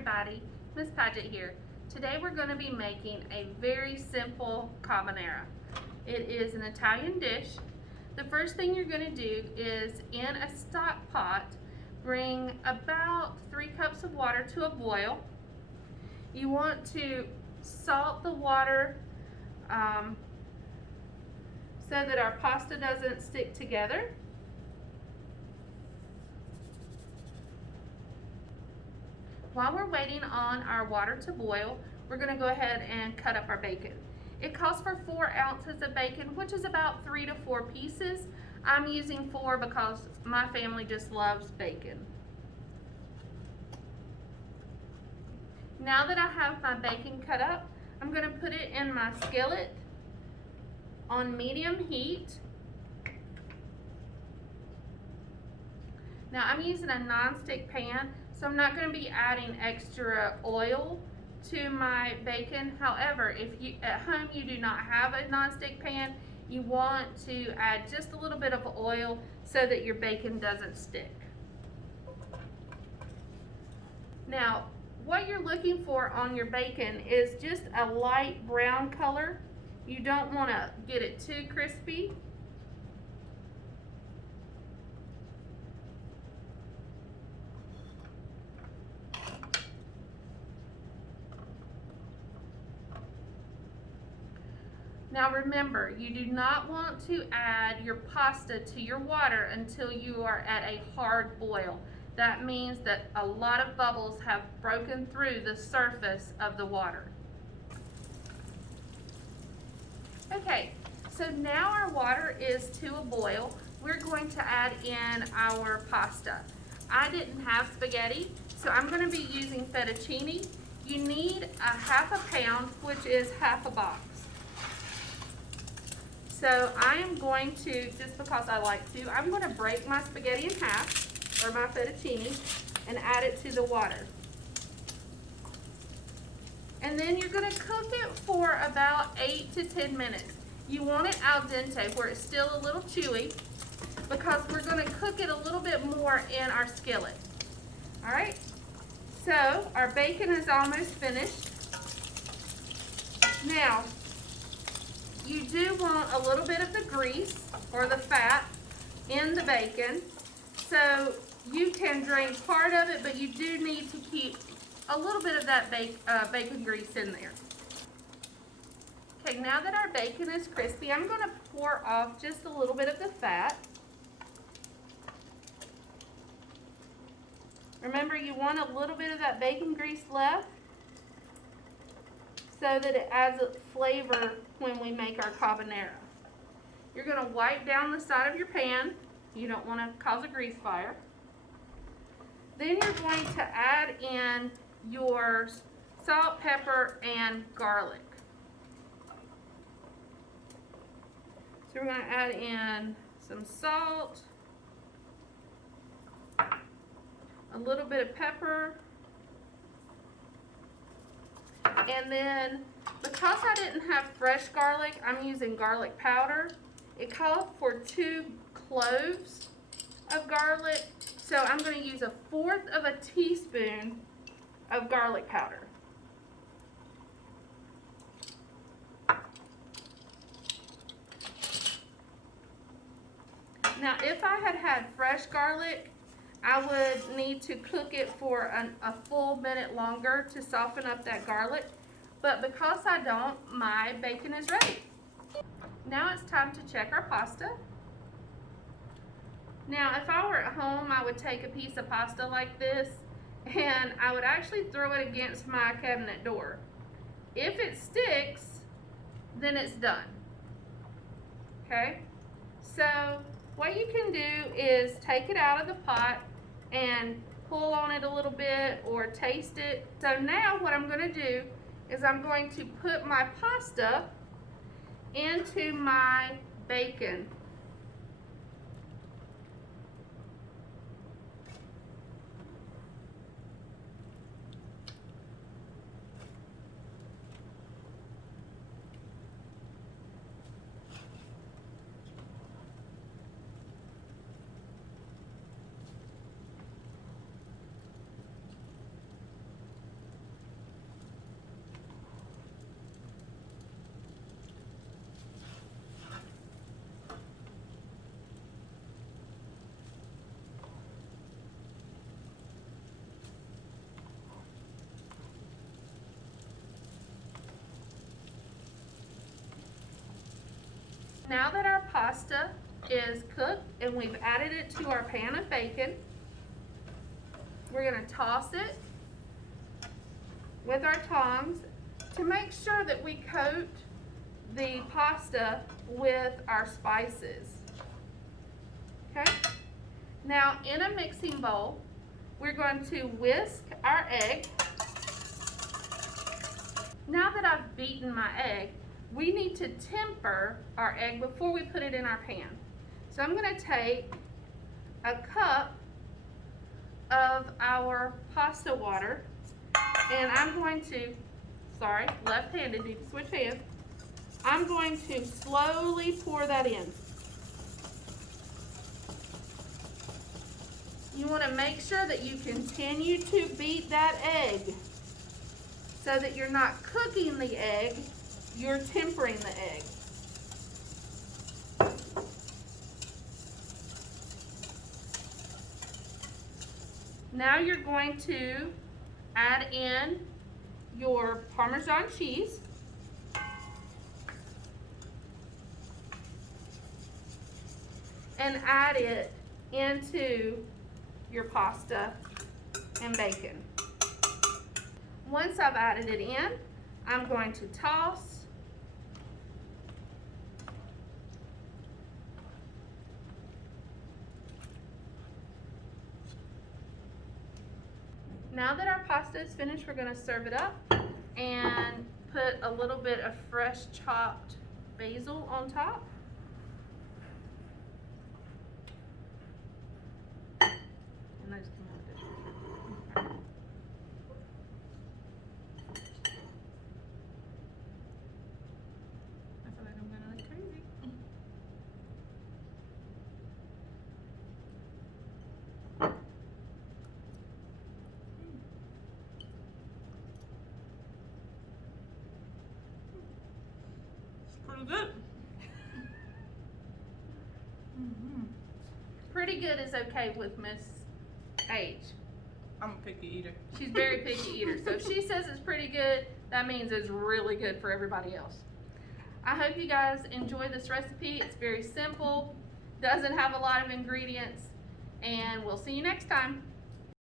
everybody, Miss Paget here. Today we're going to be making a very simple carbonara. It is an Italian dish. The first thing you're going to do is, in a stock pot, bring about 3 cups of water to a boil. You want to salt the water so that our pasta doesn't stick together. While we're waiting on our water to boil, we're going to go ahead and cut up our bacon. It calls for 4 ounces of bacon, which is about 3 to 4 pieces. I'm using 4 because my family just loves bacon. Now that I have my bacon cut up, I'm going to put it in my skillet on medium heat. Now I'm using a non-stick pan, so I'm not going to be adding extra oil to my bacon. However, if you at home you do not have a non-stick pan, you want to add just a little bit of oil so that your bacon doesn't stick. Now, what you're looking for on your bacon is just a light brown color. You don't want to get it too crispy. Now remember, you do not want to add your pasta to your water until you are at a hard boil. That means that a lot of bubbles have broken through the surface of the water. Okay, so now our water is to a boil. We're going to add in our pasta. I didn't have spaghetti, so I'm going to be using fettuccine. You need a half a pound, which is half a box. So I am going to, just because I like to, I'm going to break my spaghetti in half, or my fettuccine, and add it to the water. And then you're going to cook it for about 8 to 10 minutes. You want it al dente, where it's still a little chewy, because we're going to cook it a little bit more in our skillet. All right, so our bacon is almost finished. Now, you do want a little bit of the grease or the fat in the bacon, so you can drain part of it, but you do need to keep a little bit of that bacon grease in there. Okay, now that our bacon is crispy, I'm going to pour off just a little bit of the fat. Remember, you want a little bit of that bacon grease left so that it adds a flavor when we make our carbonara. You're going to wipe down the side of your pan. You don't want to cause a grease fire. Then you're going to add in your salt, pepper, and garlic. So we're going to add in some salt, a little bit of pepper, and then because I didn't have fresh garlic, I'm using garlic powder. It called for 2 cloves of garlic, so I'm going to use 1/4 of a teaspoon of garlic powder. Now, if I had had fresh garlic, I would need to cook it for a full minute longer to soften up that garlic. But because I don't, my bacon is ready. Now it's time to check our pasta. Now, if I were at home, I would take a piece of pasta like this and I would actually throw it against my cabinet door. If it sticks, then it's done. Okay? So what you can do is take it out of the pot and pull on it a little bit or taste it. So now what I'm going to do is I'm going to put my pasta into my bacon. Now that our pasta is cooked and we've added it to our pan of bacon, we're going to toss it with our tongs to make sure that we coat the pasta with our spices. Okay? Now in a mixing bowl, we're going to whisk our egg. Now that I've beaten my egg, we need to temper our egg before we put it in our pan. So I'm going to take a cup of our pasta water, and I'm going to, sorry, left-handed, need to switch hands. I'm going to slowly pour that in. You want to make sure that you continue to beat that egg so that you're not cooking the egg, you're tempering the egg. Now you're going to add in your Parmesan cheese. And add it into your pasta and bacon. Once I've added it in, I'm going to toss. Now that our pasta is finished, we're going to serve it up and put a little bit of fresh chopped basil on top. And those come out different. I feel like I'm going to look crazy. Pretty good. Pretty good is okay with Miss H. I'm a picky eater. She's very picky eater. So if she says it's pretty good, that means it's really good for everybody else. I hope you guys enjoy this recipe. It's very simple, doesn't have a lot of ingredients, and we'll see you next time.